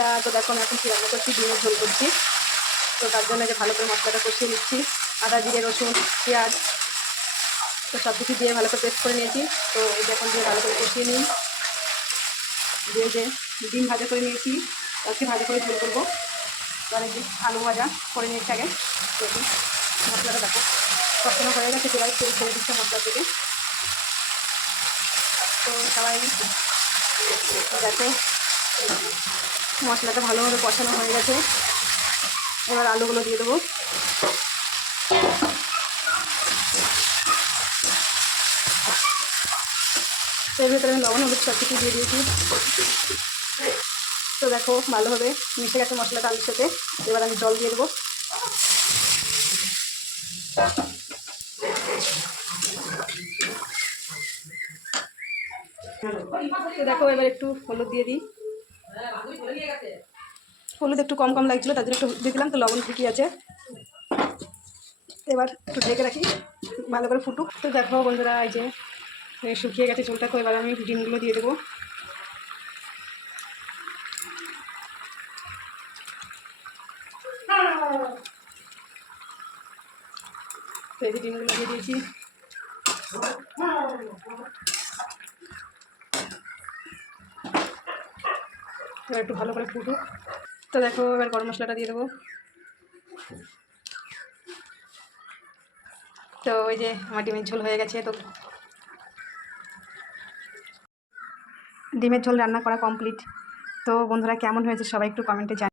বন্ধুরা, তো দেখো আমি এখন কী রান্না করছি, ডিমের ঝোল করছি। তো তার জন্য যে ভালো করে মশলাটা কষিয়ে নিচ্ছি, আদা জিরে রসুন পেঁয়াজ তো সব কিছু দিয়ে ভালো করে পেস্ট করে নিয়েছি। তো এই যে এখন দিয়ে ভালো করে কষিয়ে নিই। দিয়ে যে ডিম ভাজা করে নিয়েছি, আজকে ভাজা করে ঝোল করবো। আর এই যে আলু ভাজা করে নিয়েছি আগে। তো মশলাটা দেখো কষানো হয়ে গেছে, প্রায় তেল ছেড়ে দিচ্ছে মশলা থেকে। তো সবাই দেখো মশলাটা ভালোভাবে কষানো হয়ে গেছে। এবার আলুগুলো দিয়ে দেবো। এর ভেতরে আমি লবণ হলুদ সব কিছু দিয়ে দিয়েছি। তো দেখো ভালোভাবে মিশে গেছে মশলাটা আলুর সাথে। এবার আমি জল দিয়ে দেবো। তো দেখো এবার একটু হলুদ দিয়ে দিই। হলুদ একটু কম কম লাগছিলো, তার জন্য একটু দিয়ে দিলাম। তো লবণ ঠিকই আছে। এবার একটু ঢেকে রাখি ভালো করে ফুটুক। তো দেখো বন্ধুরা, এই যে শুকিয়ে গেছে ঝোলটা। তো এবার আমি ডিমগুলো দিয়ে দেবো। তো এই যে ডিমগুলো দিয়ে দিয়েছি। এবার একটু ভালো করে ফুটুক। তো দেখো এবার গরম মশলাটা দিয়ে দেবো। তো ওই যে আমার ডিমের ঝোল হয়ে গেছে। তো ডিমের ঝোল রান্না করা কমপ্লিট। তো বন্ধুরা কেমন হয়েছে সবাই একটু কমেন্টে জানাবেন।